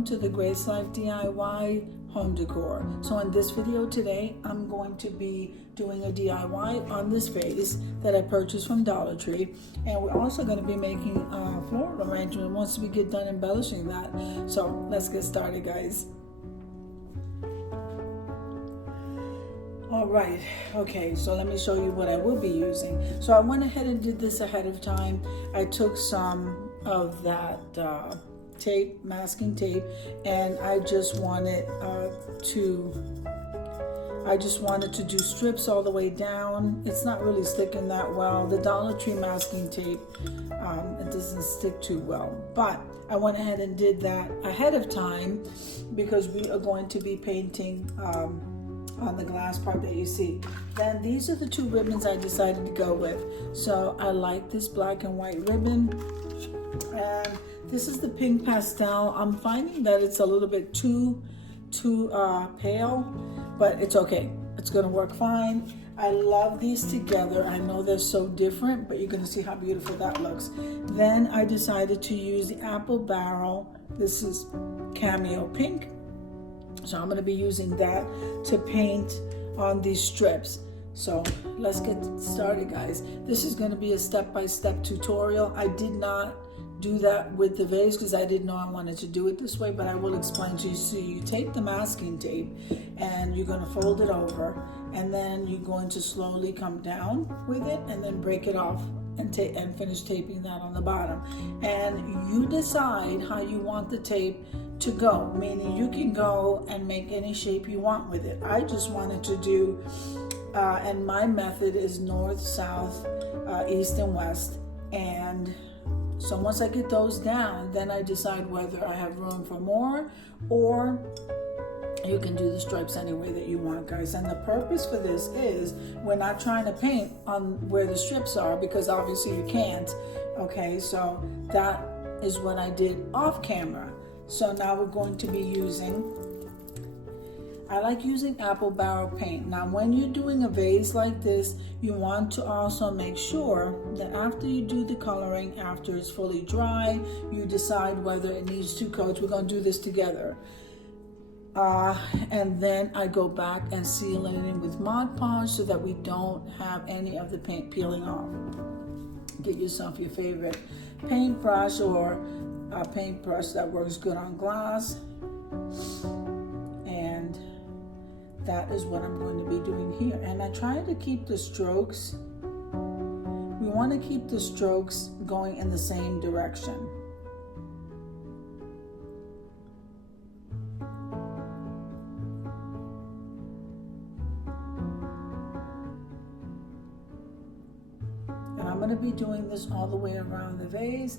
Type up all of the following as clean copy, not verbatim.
welcome to the Grace Life DIY home decor. So in this video today, I'm going to be doing a DIY on this vase that I purchased from Dollar Tree, and we're also going to be making a floral arrangement once we get done embellishing that. So let's get started, guys. All right, okay, so let me show you what I will be using. So I went ahead and did this ahead of time. I took some of that tape, masking tape, and I just wanted to do strips all the way down. It's not really sticking that well. The Dollar Tree masking tape, it doesn't stick too well, but I went ahead and did that ahead of time because we are going to be painting on the glass part that you see. Then these are the two ribbons I decided to go with. So I like this black and white ribbon, and this is the pink pastel. I'm finding that it's a little bit too pale, but it's okay. It's gonna work fine. I love these together. I know they're so different, but you're gonna see how beautiful that looks. Then I decided to use the apple barrel. This is cameo pink. So I'm going to be using that to paint on these strips. So let's get started, guys. This is going to be a step-by-step tutorial. I did not do that with the vase because I didn't know I wanted to do it this way, but I will explain to you. So you take the masking tape and you're going to fold it over, and then you're going to slowly come down with it and then break it off and finish taping that on the bottom. And you decide how you want the tape to go, meaning you can go and make any shape you want with it. I just wanted to do, and my method is north, south, east, and west. And so once I get those down, then I decide whether I have room for more, or you can do the stripes any way that you want, guys. And the purpose for this is we're not trying to paint on where the strips are because obviously you can't. Okay, so that is what I did off camera. So now we're going to be I like using apple barrel paint. Now when you're doing a vase like this, you want to also make sure that after you do the coloring, after it's fully dry, you decide whether it needs 2 coats. We're going to do this together. And then I go back and seal it in with Mod Podge so that we don't have any of the paint peeling off. Get yourself your favorite paintbrush or a paintbrush that works good on glass, and that is what I'm going to be doing here. And I try to keep the strokes, we want to keep the strokes going in the same direction. And I'm going to be doing this all the way around the vase.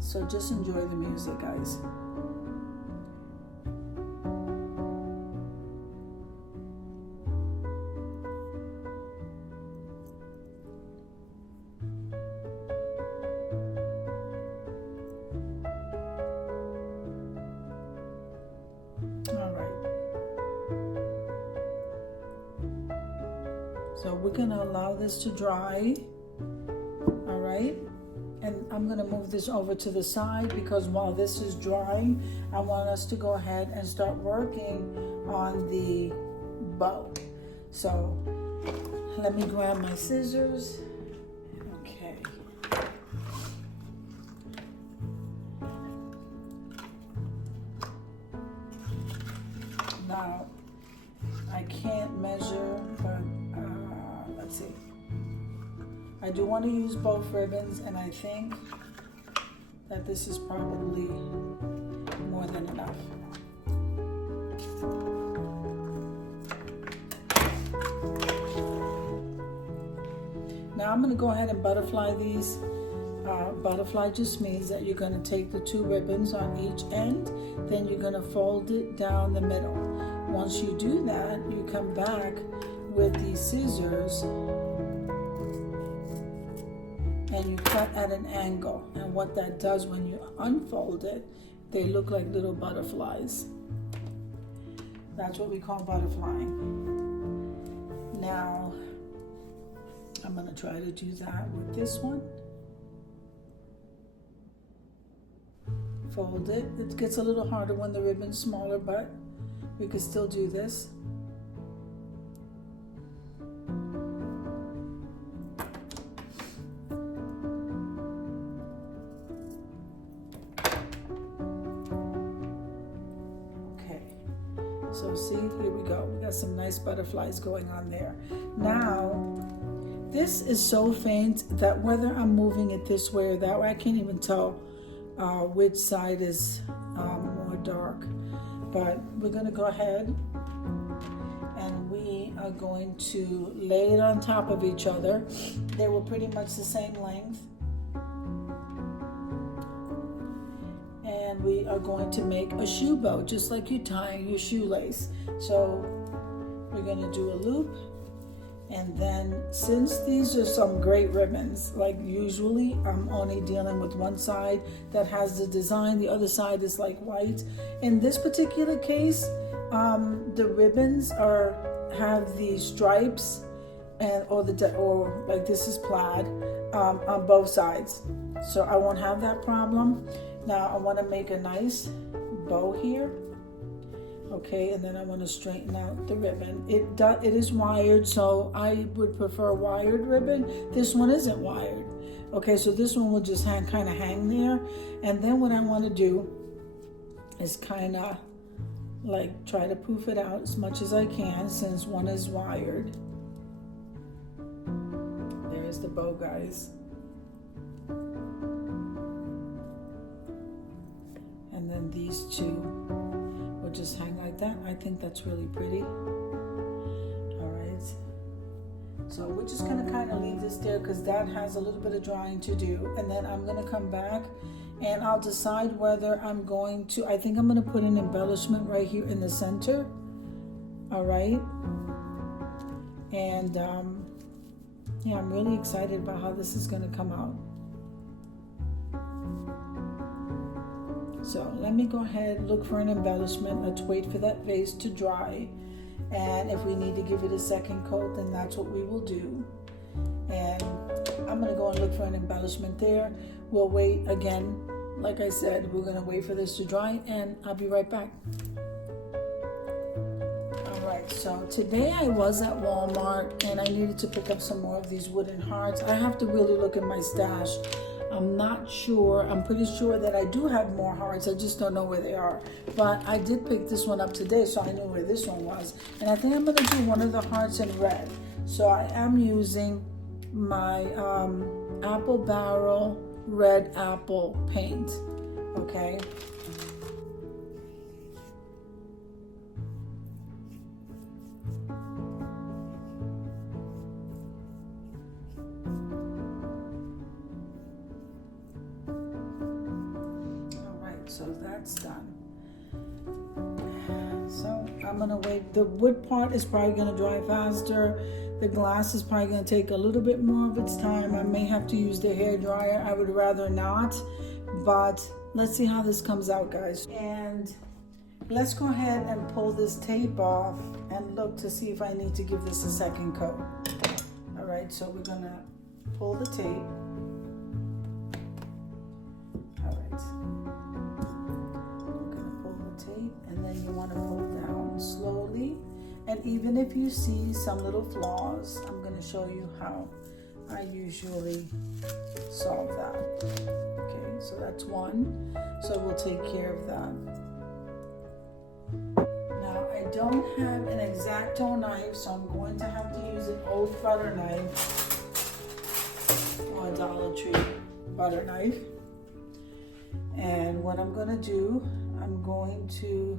So just enjoy the music, guys. All right. So we're going to allow this to dry. All right. And I'm going to move this over to the side because while this is drying, I want us to go ahead and start working on the bow. So let me grab my scissors. Okay. Now, I can't measure, but let's see. I do want to use both ribbons, and I think that this is probably more than enough. Now I'm going to go ahead and butterfly these. Butterfly just means that you're going to take the 2 ribbons on each end, then you're going to fold it down the middle. Once you do that, you come back with these scissors and you cut at an angle. And what that does when you unfold it, they look like little butterflies. That's what we call butterflying. Now, I'm going to try to do that with this one. fold it. It gets a little harder when the ribbon's smaller, but we can still do this. So see, here we go. We got some nice butterflies going on there. Now, this is so faint that whether I'm moving it this way or that way, I can't even tell which side is more dark. But we're gonna go ahead and we are going to lay it on top of each other. They were pretty much the same length. And we are going to make a shoe bow, just like you tie your shoelace. So we're going to do a loop, and then since these are some great ribbons, like usually I'm only dealing with one side that has the design, the other side is like white. In this particular case, the ribbons have the stripes and or like this is plaid on both sides, so I won't have that problem. Now I want to make a nice bow here, okay, and then I want to straighten out the ribbon. It is wired, so I would prefer wired ribbon. This one isn't wired, okay, so this one will just kind of hang there. And then what I want to do is kind of like try to poof it out as much as I can, since one is wired. There's the bow, guys. And then these two will just hang like that. I think that's really pretty. All right. So we're just gonna kind of leave this there because that has a little bit of drying to do. And then I'm gonna come back and I'll decide whether I'm going to, I think I'm gonna put an embellishment right here in the center. All right. And yeah, I'm really excited about how this is gonna come out. So let me go ahead, look for an embellishment. Let's wait for that vase to dry. And if we need to give it a second coat, then that's what we will do. And I'm gonna go and look for an embellishment there. We'll wait again. Like I said, we're gonna wait for this to dry and I'll be right back. All right, so today I was at Walmart and I needed to pick up some more of these wooden hearts. I have to really look in my stash. I'm not sure. I'm pretty sure that I do have more hearts. I just don't know where they are. But I did pick this one up today, so I knew where this one was. And I think I'm going to do one of the hearts in red. So I am using my apple barrel red apple paint. Okay. So that's done. So I'm gonna wait. The wood part is probably gonna dry faster. The glass is probably gonna take a little bit more of its time. I may have to use the hair dryer. I would rather not, but let's see how this comes out, guys. And let's go ahead and pull this tape off and look to see if I need to give this a second coat. All right, so we're gonna pull the tape. All right. And then you want to pull down slowly, and even if you see some little flaws, I'm going to show you how I usually solve that. Okay, so that's one, so we'll take care of that. Now I don't have an X-Acto knife, so I'm going to have to use an old butter knife or a Dollar Tree butter knife. And what I'm going to do, I'm going to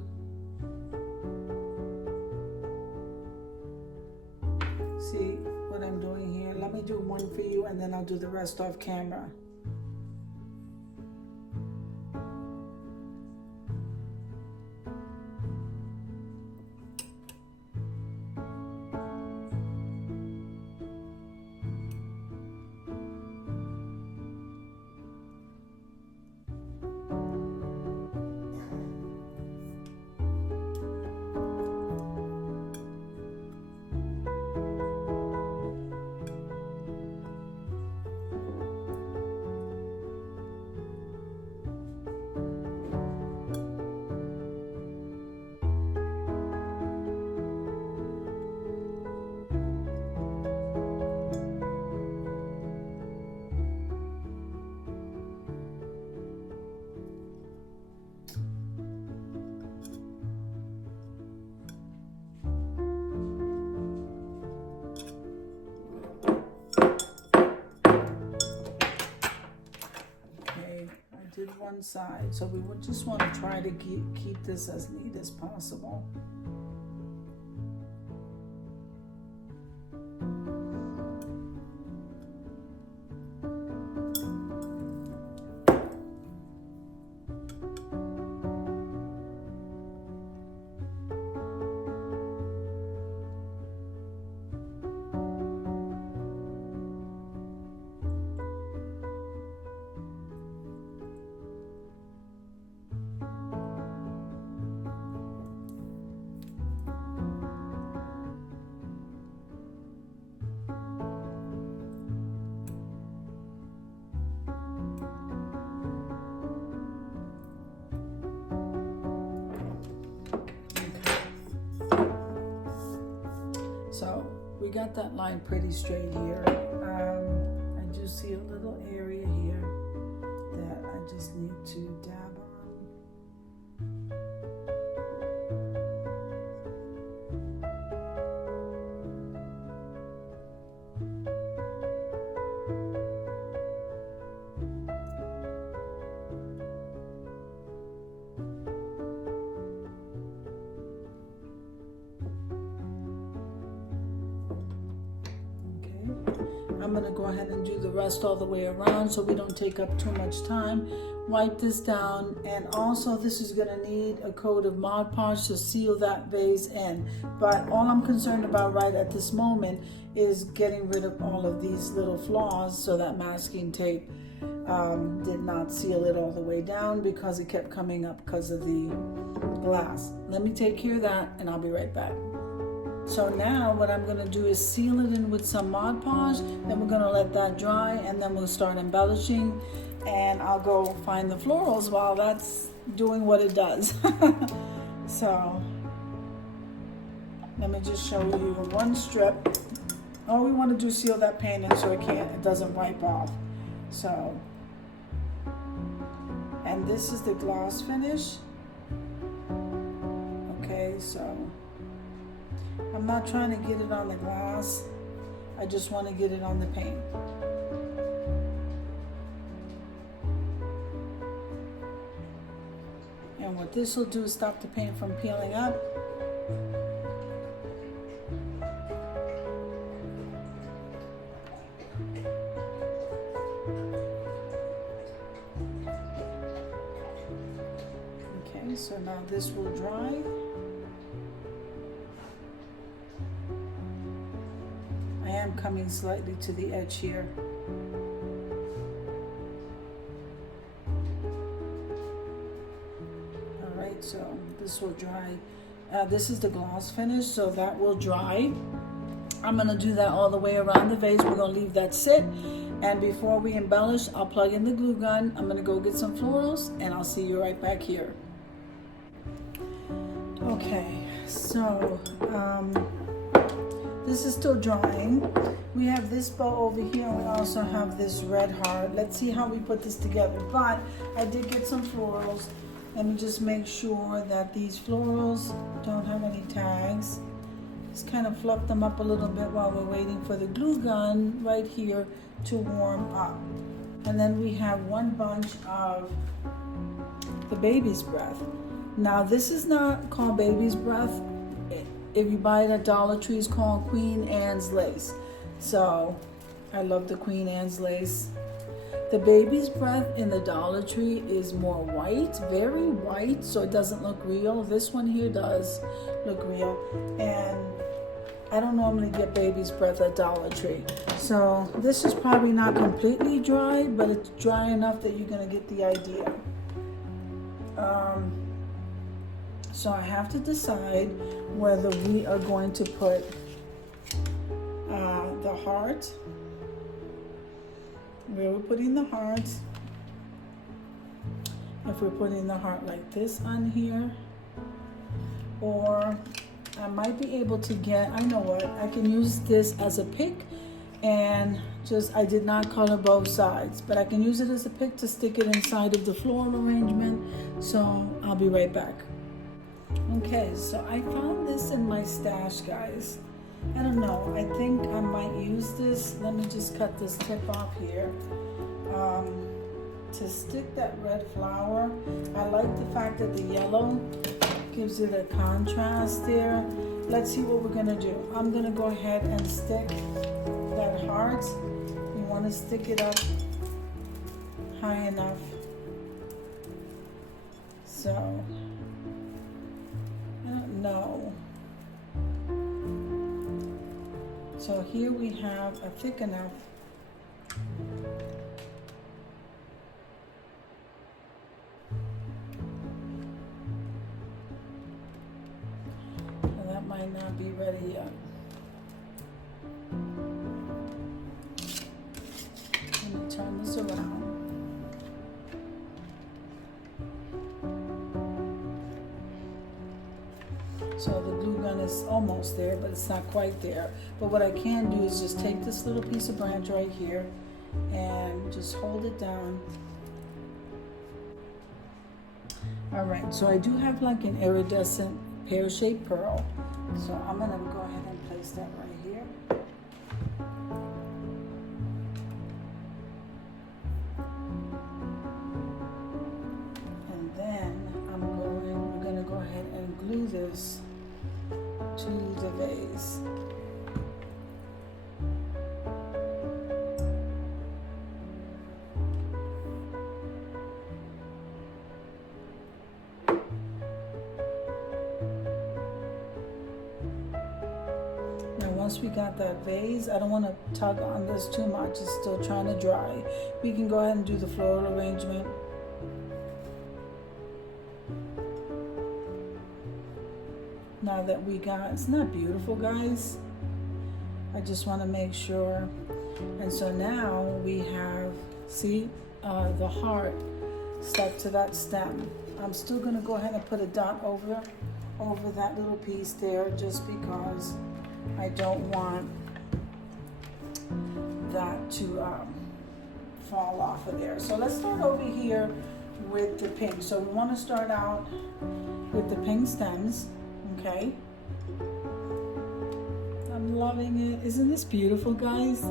see what I'm doing here. Let me do one for you and then I'll do the rest off camera. one side. So we would just want to try to keep this as neat as possible. So we got that line pretty straight here. I do see a little area here that I just need to dab on. I'm going to go ahead and do the rest all the way around so we don't take up too much time. Wipe this down, and also this is going to need a coat of Mod Podge to seal that vase in. But all I'm concerned about right at this moment is getting rid of all of these little flaws so that masking tape did not seal it all the way down because it kept coming up because of the glass. Let me take care of that and I'll be right back. So now what I'm going to do is seal it in with some Mod Podge, then we're going to let that dry, and then we'll start embellishing, and I'll go find the florals while that's doing what it does. So let me just show you one strip. All we want to do is seal that paint in so it doesn't wipe off. So, and this is the gloss finish. Okay, so I'm not trying to get it on the glass. I just want to get it on the paint. And what this will do is stop the paint from peeling up. Okay, so now this will dry. I am coming slightly to the edge here. All right, so this will dry. This is the gloss finish, so that will dry. I'm gonna do that all the way around the vase. We're gonna leave that sit. And before we embellish, I'll plug in the glue gun. I'm gonna go get some florals and I'll see you right back here. Okay, so, this is still drying. We have this bow over here, and we also have this red heart. Let's see how we put this together. But I did get some florals. Let me just make sure that these florals don't have any tags. Just kind of fluff them up a little bit while we're waiting for the glue gun right here to warm up. And then we have one bunch of the baby's breath. Now this is not called baby's breath. If you buy it at Dollar Tree, it's called Queen Anne's lace. So I love the Queen Anne's lace. The baby's breath in the Dollar Tree is more white, very white, so it doesn't look real. This one here does look real. And I don't normally get baby's breath at Dollar Tree. So this is probably not completely dry, but it's dry enough that you're gonna get the idea. So I have to decide whether we are going to put the heart, where we're putting the hearts. If we're putting the heart like this on here, or I might be able to get, I know what, I can use this as a pick and I did not color both sides, but I can use it as a pick to stick it inside of the floral arrangement. So I'll be right back. Okay, so I found this in my stash, guys. I don't know, I think I might use this. Let me just cut this tip off here. to stick that red flower, I like the fact that the yellow gives it a contrast there. Let's see what we're gonna do. I'm gonna go ahead and stick that heart. You wanna stick it up high enough. So, no. So here we have a thick enough. And that might not be ready yet. Let me turn this around. So the glue gun is almost there, but it's not quite there. But what I can do is just take this little piece of branch right here and just hold it down. All right, so I do have like an iridescent pear-shaped pearl. So I'm gonna go ahead and place that right here. And then we're gonna go ahead and glue this to the vase. Now once we got that vase, I don't want to tug on this too much, it's still trying to dry. We can go ahead and do the floral arrangement. Now that we got, it's not beautiful, guys. I just want to make sure. And so now we have, see, the heart stuck to that stem. I'm still going to go ahead and put a dot over that little piece there, just because I don't want that to fall off of there. So let's start over here with the pink. So we want to start out with the pink stems. Okay, I'm loving it. Isn't this beautiful, guys? See?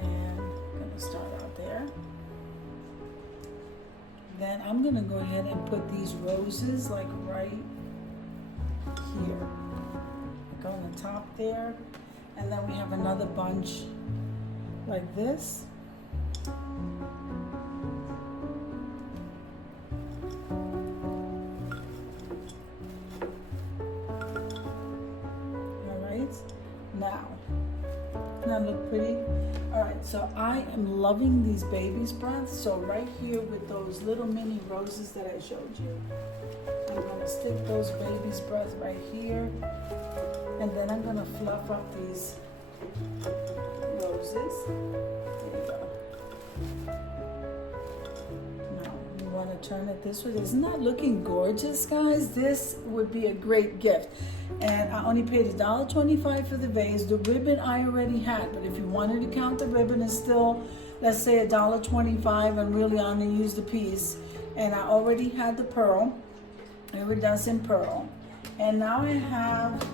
And I'm gonna start out there. Then I'm gonna go ahead and put these roses like right here, like on the top there. And then we have another bunch like this. Now look pretty. All right, so I am loving these baby's breaths. So right here with those little mini roses that I showed you, I'm gonna stick those baby's breaths right here, and then I'm gonna fluff up these roses. There you go. Now you want to turn it this way. Isn't that looking gorgeous, guys? This would be a great gift. And I only paid $1.25 for the vase. The ribbon I already had, but if you wanted to count the ribbon, it's still, let's say, $1.25, and really only use the piece. And I already had the pearl, iridescent pearl. And now I have,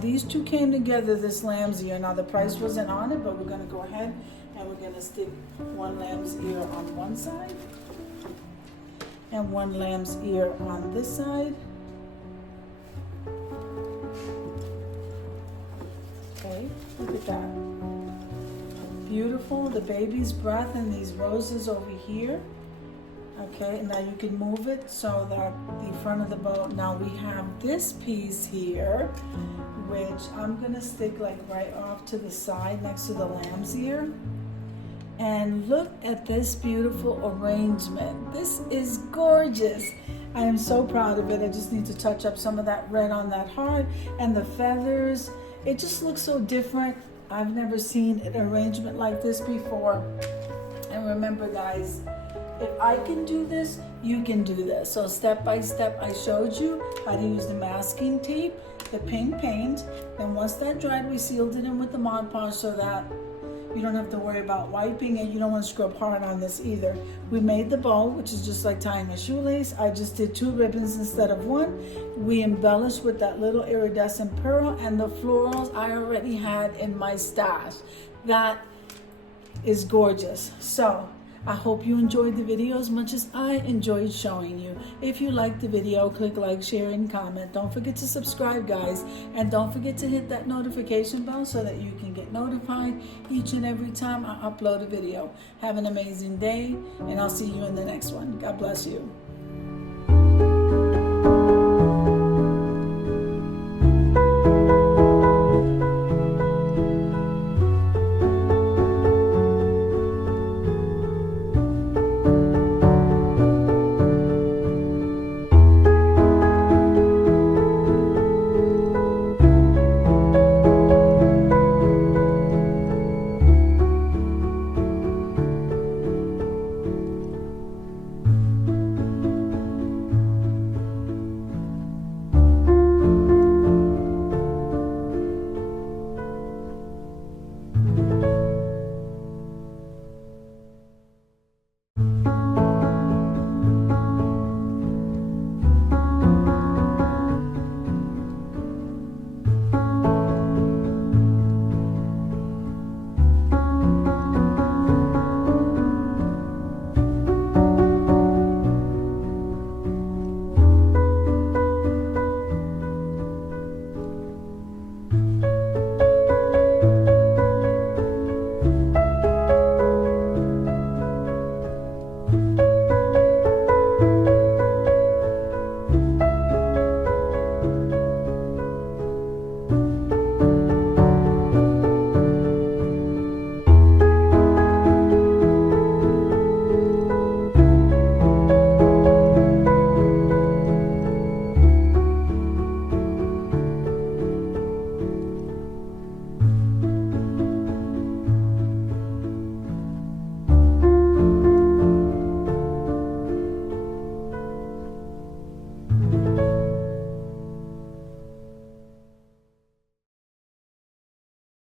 these two came together this lamb's ear. Now the price wasn't on it, but we're gonna go ahead and we're gonna stick one lamb's ear on one side and one lamb's ear on this side. Okay, look at that. Beautiful, the baby's breath and these roses over here. Okay, now you can move it so that the front of the bow, now we have this piece here, which I'm gonna stick like right off to the side next to the lamb's ear. And look at this beautiful arrangement. This is gorgeous. I am so proud of it. I just need to touch up some of that red on that heart and the feathers. It just looks so different. I've never seen an arrangement like this before. And remember, guys, if I can do this, you can do this. So step by step, I showed you how to use the masking tape, the pink paint, and once that dried, we sealed it in with the Mod Podge so that you don't have to worry about wiping it. You don't want to scrub hard on this either. We made the bow, which is just like tying a shoelace. I just did 2 ribbons instead of 1. We embellished with that little iridescent pearl, and the florals I already had in my stash. That is gorgeous. So I hope you enjoyed the video as much as I enjoyed showing you. If you liked the video, click like, share, and comment. Don't forget to subscribe, guys. And don't forget to hit that notification bell so that you can get notified each and every time I upload a video. Have an amazing day, and I'll see you in the next one. God bless you.